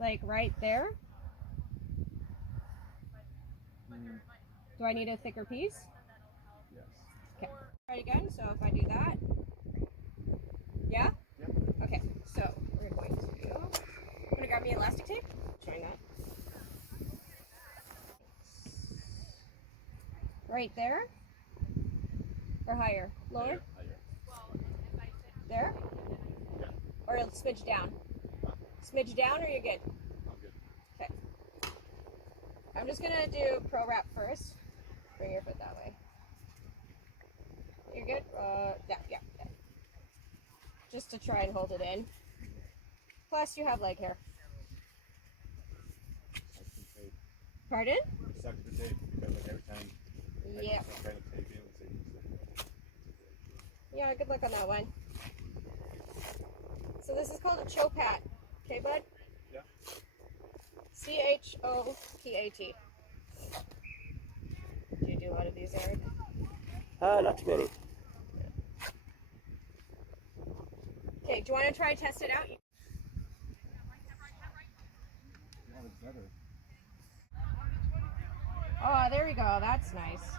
Like right there? Do I need a thicker piece? Yes. Okay. Try it again. So if I do that, yeah? Yep. Okay. So we're going to grab me elastic tape. Trying that. Right there? Or higher? Lower? Higher. There? Yeah. Or a smidge down? Smidge down, or you're good? I'm good. Okay. I'm just gonna do pro wrap first. Bring your foot that way. You're good? Yeah. Just to try and hold it in. Plus, you have leg hair. Suck the tape. Pardon? Suck the tape because like every time Yeah. I'm trying to tape in and say Yeah, good luck on that one. So this is called a Cho-pat. Okay, bud? yeah. Chopat. Do you do a lot of these, Eric? Not too many. Okay, do you want to try and test it out? Yeah, it's better. Oh, there we go. That's nice.